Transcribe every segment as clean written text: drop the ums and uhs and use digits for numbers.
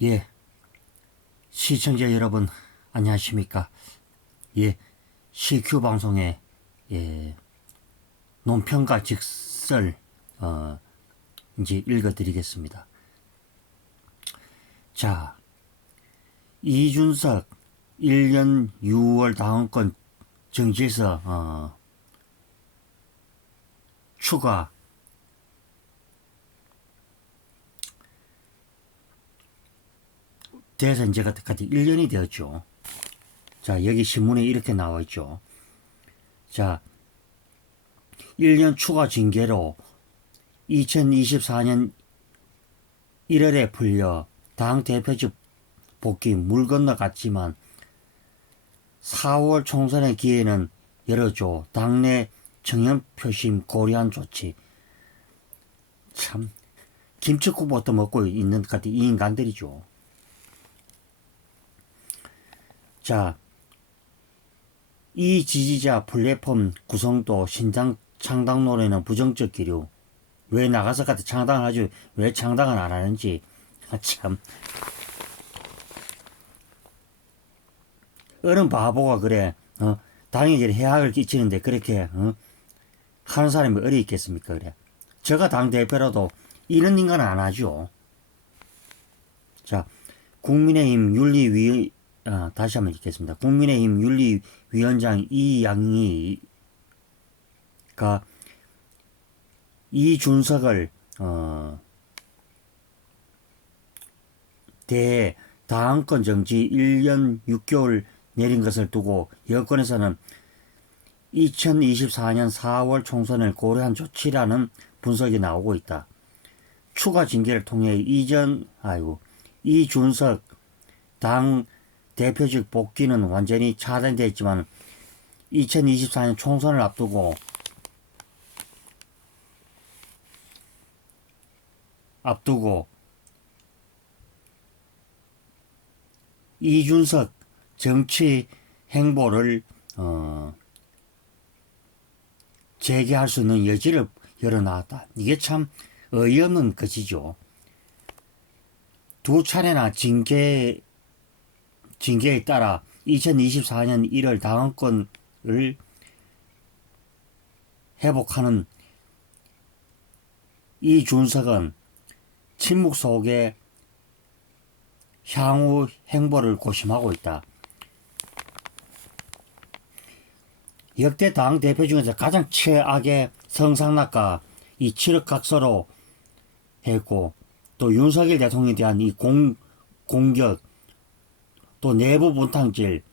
예, 시청자 여러분, 안녕하십니까? 예, CQ 방송의 논평과 직설, 이제 읽어드리겠습니다. 자, 이준석 1년 6월 당원권 정지에서, 추가, 돼서 이제 같이 1년이 되었죠. 자, 여기 신문에 이렇게 나와 있죠. 자, 1년 추가 징계로 2024년 1월에 풀려 당 대표직 복귀 물 건너갔지만 4월 총선의 기회는 열어줘 당내 청년 표심 고려한 조치. 참 김치국부터 먹고 있는 것 같은 이 인간들이죠. 자, 이 지지자 플랫폼 구성도 신당 창당 노래는 부정적 기류. 왜 나가서 같이 창당을 하지 왜 창당을 안 하는지. 참 어른 바보가 그래 당에게 해악을 끼치는데 그렇게 하는 사람이 어디 있겠습니까? 그래 제가 당대표라도 이런 인간은 안 하죠. 자, 국민의힘 윤리위 다시 한번 읽겠습니다. 국민의힘 윤리위원장 이양희가 이준석을 대해 당헌권 정지 1년 6개월 내린 것을 두고 여권에서는 2024년 4월 총선을 고려한 조치라는 분석이 나오고 있다. 추가 징계를 통해 이준석 당 대표직 복귀는 완전히 차단되어 있지만 2024년 총선을 앞두고 이준석 정치 행보를 재개할 수 있는 여지를 열어놨다. 이게 참 어이없는 것이죠. 두 차례나 징계에 따라 2024년 1월 당원권을 회복하는 이준석은 침묵 속에 향후 행보를 고심하고 있다. 역대 당 대표 중에서 가장 최악의 성상납과 이 칠흑각서로 했고, 또 윤석열 대통령에 대한 이 공격, 또 내부 분탕질,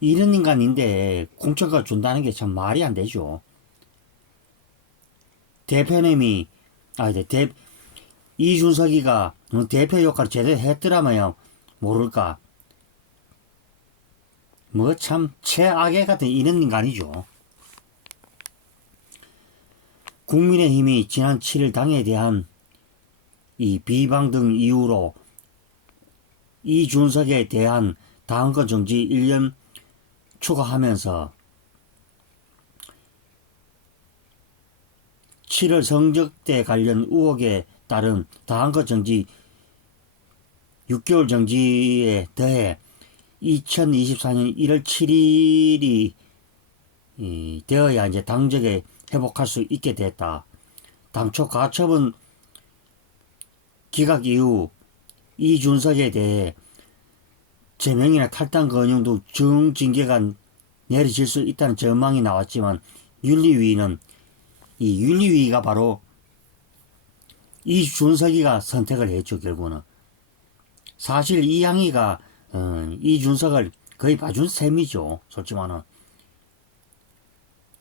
이런 인간인데 공천을 준다는 게 참 말이 안 되죠. 대표님이 이준석이가 대표 역할을 제대로 했더라면 모를까. 뭐 참 최악의 같은 이런 인간이죠. 국민의힘이 지난 7일 당에 대한 이 비방 등 이유로 이준석에 대한 당헌권 정지 1년 추가하면서 7월 성적대 관련 의혹에 따른 당헌권 정지 6개월 정지에 더해 2024년 1월 7일이 되어야 이제 당적에 회복할 수 있게 됐다. 당초 가처분 기각 이후 이준석에 대해 제명이나 탈당 건영도 중징계가 내려질 수 있다는 전망이 나왔지만 윤리위는 이 윤리위가 바로 이준석이가 선택을 했죠. 결국은 사실 이양희가 이준석을 거의 봐준 셈이죠. 솔직히는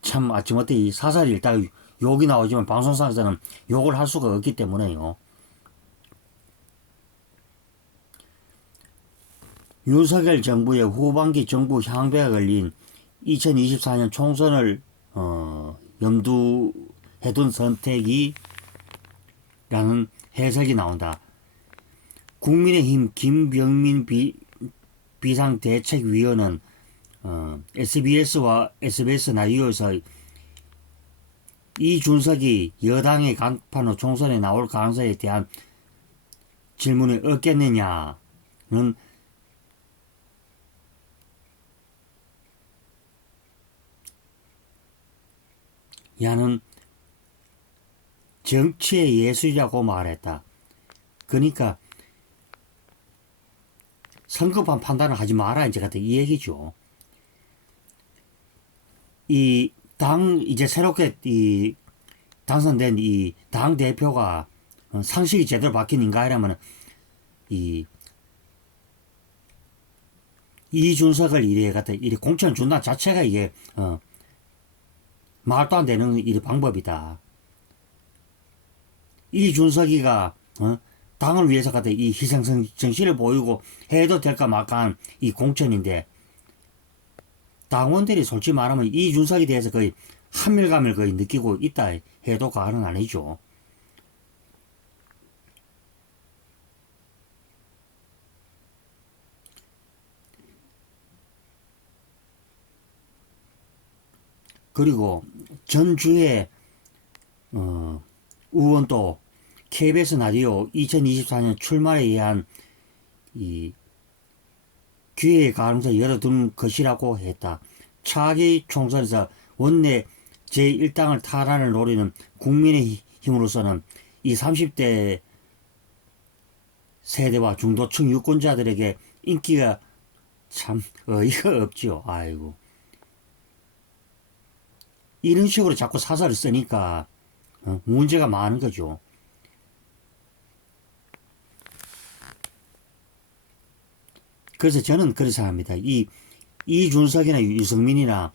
참 아침부터 이 사살이 일단 욕이 나오지만 방송상에서는 욕을 할 수가 없기 때문에요. 윤석열 정부의 후반기 정부 향배가 걸린 2024년 총선을 염두에 둔 선택이라는 해석이 나온다. 국민의힘 김병민 비상대책위원은 SBS와 SBS 라디오에서 이준석이 여당의 간판으로 총선에 나올 가능성에 대한 질문을 얻겠느냐는 야는 정치의 예술이라고 말했다. 그러니까 성급한 판단을 하지 마라 이제 같은 이 얘기죠. 이 당 이제 새롭게 이 당선된 이 당 대표가 상식이 제대로 박힌 인간이라면 이 이준석을 이래 갖다 이래 공천 준다 자체가 이게 말도 안 되는 이 방법이다. 이준석이가 당을 위해서 갖다 이 희생 정신을 보이고 해도 될까 말까한 이 공천인데 당원들이 솔직히 말하면 이준석에 대해서 거의 한밀감을 거의 느끼고 있다 해도 과언은 아니죠. 그리고 전주에 의원도 KBS 라디오 2024년 출마에 의한 이 기회의 가능성을 열어둔 것이라고 했다. 차기 총선에서 원내 제1당을 탈환을 노리는 국민의힘으로서는 이 30대 세대와 중도층 유권자들에게 인기가 참 어이가 없지요. 아이고. 이런 식으로 자꾸 사설을 쓰니까 문제가 많은 거죠. 그래서 저는 그렇게 생각합니다. 이준석이나 유승민이나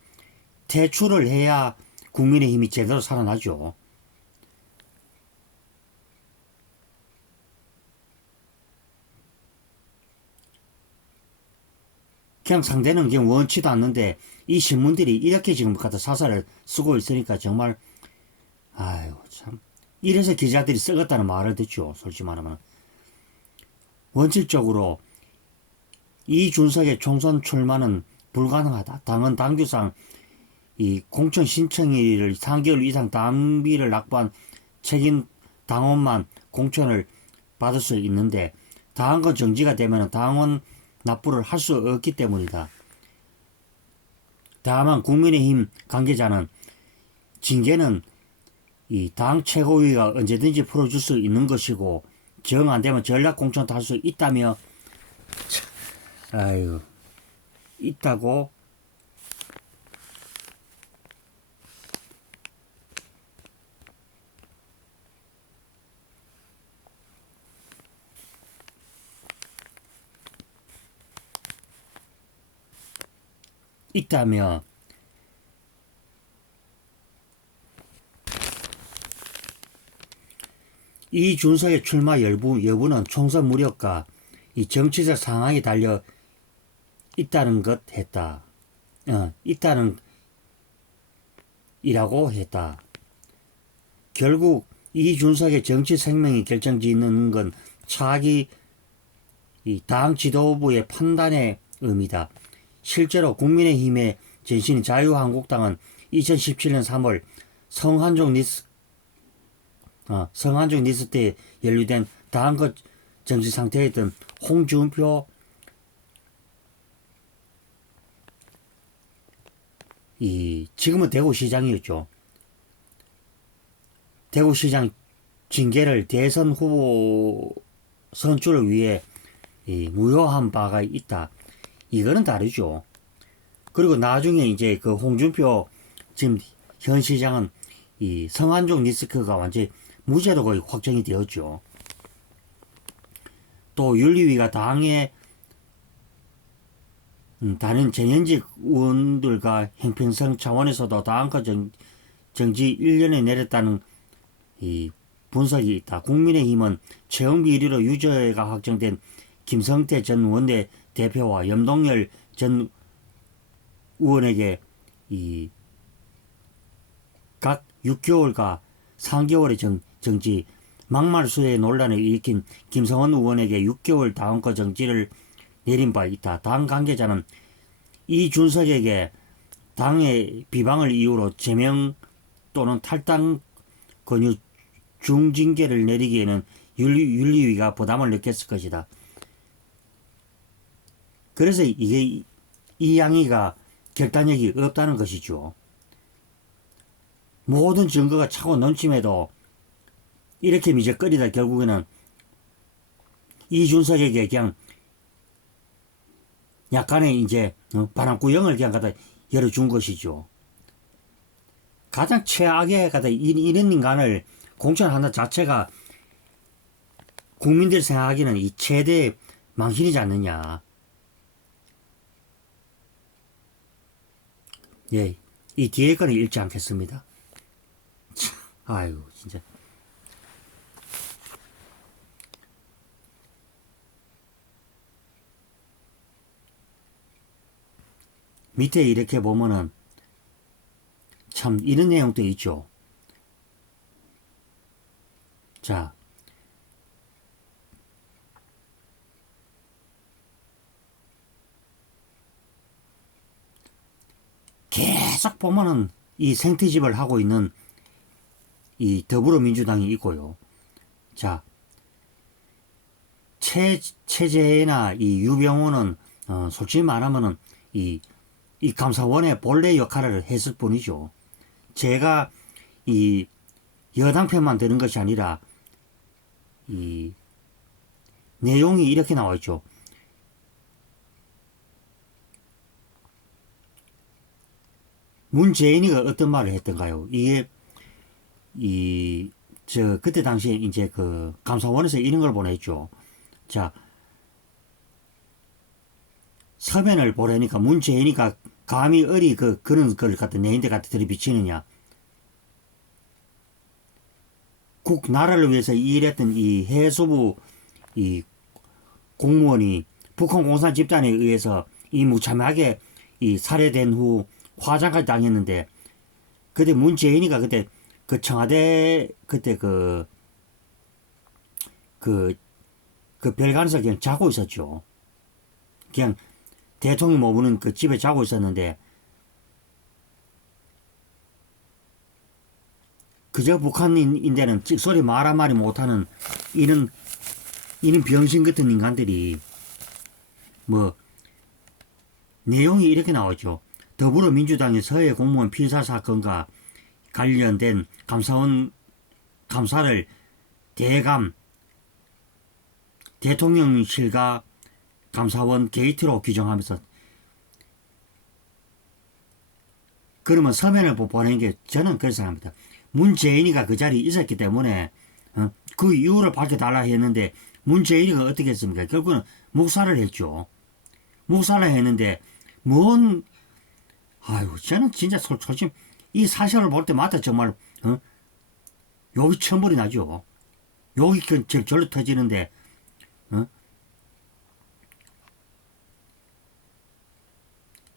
퇴출을 해야 국민의힘이 제대로 살아나죠. 그냥 상대는 그냥 원치도 않는데 이 신문들이 이렇게 지금 갖다 사설을 쓰고 있으니까 정말 아유 참 이래서 기자들이 썩었다는 말을 듣죠. 솔직히 말하면 원칙적으로 이준석의 총선 출마는 불가능하다. 당은 당규상 이 공천 신청일을 3개월 이상 당비를 납부한 책임 당원만 공천을 받을 수 있는데 당헌 정지가 되면 당원 납부를 할 수 없기 때문이다. 다만 국민의힘 관계자는 징계는 이 당 최고위가 언제든지 풀어줄 수 있는 것이고 정 안 되면 전략 공천도 할 수 있다며 아유 있다고 있다며 이준석의 출마 여부는 총선 무력과 이 정치적 상황이 달려 있다는 것 했다. 있다는 이라고 했다. 결국 이준석의 정치 생명이 결정짓는 건 차기 이 당 지도부의 판단의 의미다. 실제로 국민의힘의 전신인 자유한국당은 2017년 3월 성한종 리스트에 연루된 당헌 정지 상태였던 홍준표 지금은 대구시장이었죠. 대구시장 징계를 대선 후보 선출을 위해 무효한 바가 있다. 이거는 다르죠. 그리고 나중에 이제 그 홍준표 지금 현 시장은 이 성한종 리스크가 완전히 무죄로 거의 확정이 되었죠. 또 윤리위가 당의 다른 전현직 의원들과 형평성 차원에서도 당헌 정지 1년에 내렸다는 이 분석이 있다. 국민의힘은 채용 비리로 유죄가 확정된 김성태 전 원내 대표와 염동열 전 의원에게 각 6개월과 3개월의 정지, 막말수의 논란을 일으킨 김성원 의원에게 6개월 당헌권 정지를 내린 바 있다. 당 관계자는 이준석에게 당의 비방을 이유로 제명 또는 탈당 권유 중징계를 내리기에는 윤리위가 부담을 느꼈을 것이다. 그래서 이게 이 양의가 결단력이 없다는 것이죠. 모든 증거가 차고 넘침에도 이렇게 미적거리다 결국에는 이준석에게 그냥 약간의 이제 바람구멍을 그냥 갖다 열어준 것이죠. 가장 최악의 갖다 이런 인간을 공천한다 자체가 국민들이 생각하기는 이 최대 망신이지 않느냐. 예, 이 뒤에 거는 읽지 않겠습니다. 참, 아유, 진짜. 밑에 이렇게 보면은 참 이런 내용도 있죠. 자, 계속 보면은 이 생태집을 하고 있는 이 더불어민주당이 있고요. 자, 최재해나 이 유병호는 솔직히 말하면은 이 감사원의 본래 역할을 했을 뿐이죠. 제가 이 여당 편만 드는 것이 아니라 이 내용이 이렇게 나와 있죠. 문재인이가 어떤 말을 했던가요? 이게 그때 당시에 이제 그 감사원에서 이런 걸 보냈죠. 자, 서면을 보내니까 문재인이가 감히 그런 걸 갖다 내인데 갖다 들이비치느냐. 나라를 위해서 일했던 이 해수부 이 공무원이 북한 공산 집단에 의해서 이 무참하게 이 살해된 후 화장까지 당했는데, 그때 문재인이가 그때 그 청와대 그때 그 별관에서 그냥 자고 있었죠. 그냥 대통령 머무는 그 집에 자고 있었는데, 그저 북한인데는 찍소리 말 한마디 못하는 이런 병신 같은 인간들이 뭐 내용이 이렇게 나오죠. 더불어민주당의 서해 공무원 피살 사건과 관련된 감사를 대통령실과 감사원 게이트로 규정하면서, 그러면 서면을 보내는 게 저는 그렇게 생각합니다. 문재인이가 그 자리에 있었기 때문에 그 이유를 밝혀달라 했는데 문재인이가 어떻게 했습니까? 결국은 묵살을 했죠. 묵살을 했는데 아유, 저는 진짜 솔직히 이 사실을 볼 때마다 정말 욕이 천불이 나죠. 욕이 절로 터지는데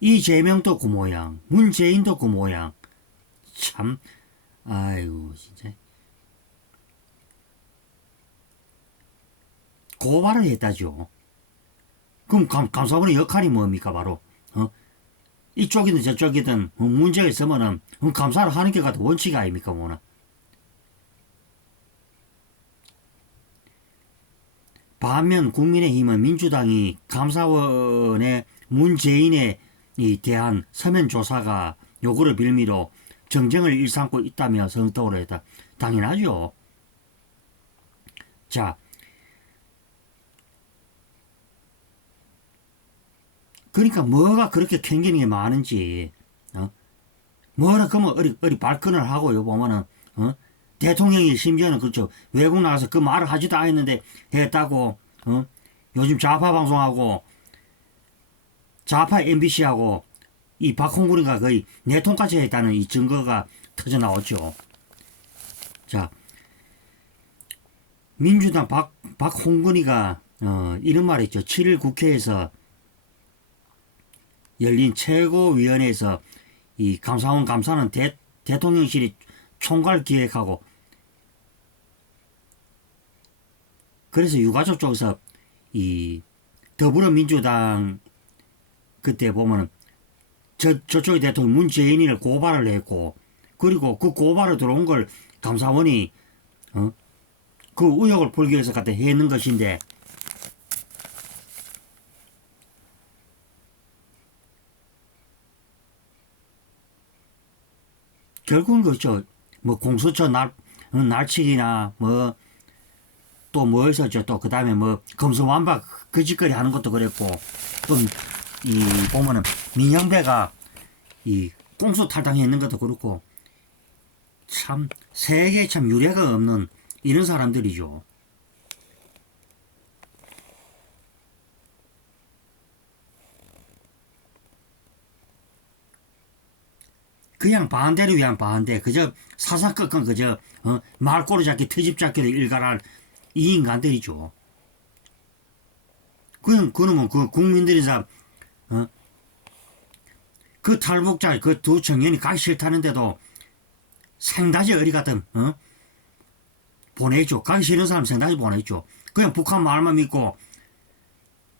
이재명도 그 모양, 문재인도 그 모양. 참, 아이고, 진짜. 고발을 했다죠. 그럼 감사원의 역할이 뭡니까? 바로 이쪽이든 저쪽이든 문제가 있으면은 감사를 하는 게 같은 원칙이 아닙니까? 뭐나. 반면 국민의힘은 민주당이 감사원의 문재인에 대한 서면 조사가 요구를 빌미로 정쟁을 일삼고 있다며 성토를 했다. 당연하죠. 자, 그러니까 뭐가 그렇게 캥기는 게 많은지, 뭐라 그러면 어리 발끈을 하고요. 보면은 대통령이 심지어는 그렇죠. 외국 나가서 그 말을 하지도 않았는데 했다고. 요즘 좌파 방송하고 좌파 MBC하고 이 박홍근이가 거의 내통까지 했다는 이 증거가 터져 나왔죠. 자, 민주당 박홍근이가 이런 말 했죠. 7일 국회에서 열린 최고위원회에서 이 감사원 감사는 대통령실이 총괄 기획하고, 그래서 유가족 쪽에서 이 더불어민주당 그때 보면은 저쪽의 대통령 문재인이를 고발을 했고, 그리고 그 고발을 들어온 걸 감사원이 그 의혹을 풀기 위해서 갖다 해는 것인데, 결국은 그렇죠. 뭐 공수처 날치기나 뭐 또 뭐 있었죠. 또 그다음에 뭐 검수완박 그 짓거리 하는 것도 그랬고, 또 이 보면은 민영배가 이 꼼수 탈당했는 것도 그렇고, 참 세계에 참 유례가 없는 이런 사람들이죠. 그냥 반대를 위한 반대, 그저 사사건건 그저 말꼬리 잡기 트집 잡기도 일갈할 이 인간들이죠. 그냥 그놈은 그 국민들이 다 그 탈북자 그 두 청년이 가기 싫다는데도 생다지 어디 가든 보내죠. 가기 싫은 사람 생다지 보내죠. 그냥 북한 말만 믿고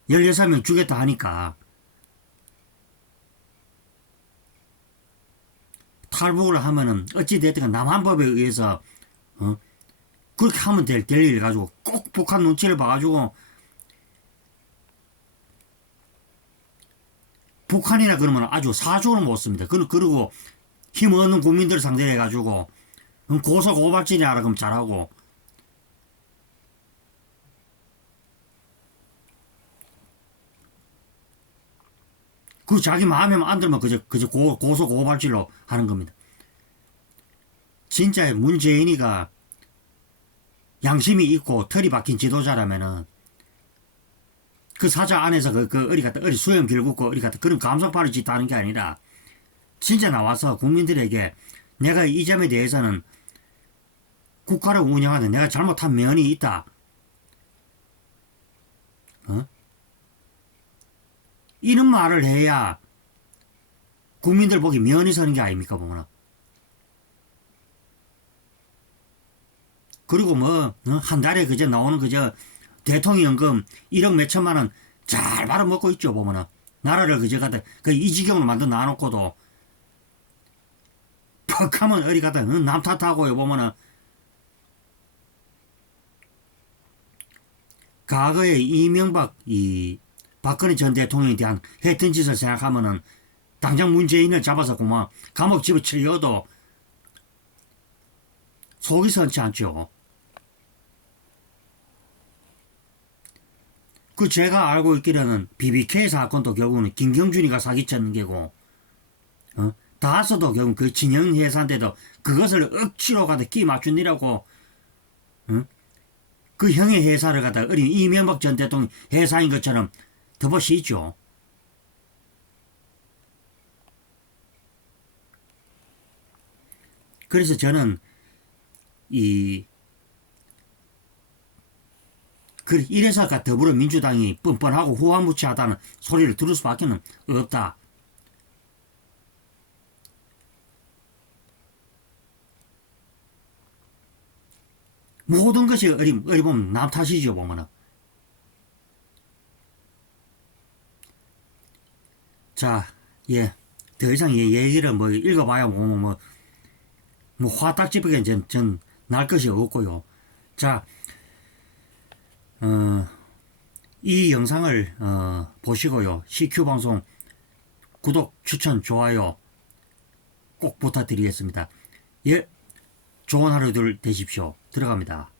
16명 주겠다 하니까 탈북을 하면은 어찌됐든 남한법에 의해서 그렇게 하면 될 일 가지고 꼭 북한 눈치를 봐가지고 북한이나 그러면 아주 사주를 못 씁니다. 그리고 힘없는 국민들 상대로 해가지고 고소 고발질이 하라 그러면 잘하고, 그 자기 마음에 안 들면 그저 고소 고발질로 하는 겁니다. 진짜 문재인이가 양심이 있고 털이 박힌 지도자라면은 그 사자 안에서 어리 수염 길고 어리 갔다 그런 감성파를 짓다는 게 아니라 진짜 나와서 국민들에게 내가 이 점에 대해서는 국가를 운영하는 내가 잘못한 면이 있다. 이런 말을 해야 국민들 보기 면이 서는 게 아닙니까, 보거나. 그리고 뭐, 한 달에 그저 나오는 그저 대통령금 1억 몇천만 원 잘 말아먹고 있죠, 보면은. 나라를 그저 갖다, 이 지경으로 만들어 놔놓고도, 퍽 하면 어디 갔다, 남 탓하고요, 보면은. 과거에 이명박, 박근혜 전 대통령에 대한 했던 짓을 생각하면은, 당장 문재인을 잡아서 그만 감옥 집어치려도 속이 선치 않죠. 그 제가 알고 있기로는 BBK 사건도 결국은 김경준이가 사기쳤는 게고, 다서도 결국 그 진영 회사인데도 그것을 억지로 가다 끼 맞춘이라고, 그 형의 회사를 갖다 어린 이명박 전 대통령 회사인 것처럼 덮어씌 있죠. 그래서 저는 이래서 더불어민주당이 뻔뻔하고 후한무치하다는 소리를 들을 수밖에 없다. 모든 것이 어리 보면 남 탓이죠, 보면은. 자, 예. 더 이상 얘기를 뭐 읽어봐야 화딱지밖에 전 날 것이 없고요. 자, 이 영상을 보시고요. CQ방송 구독, 추천, 좋아요 꼭 부탁드리겠습니다. 예, 좋은 하루들 되십시오. 들어갑니다.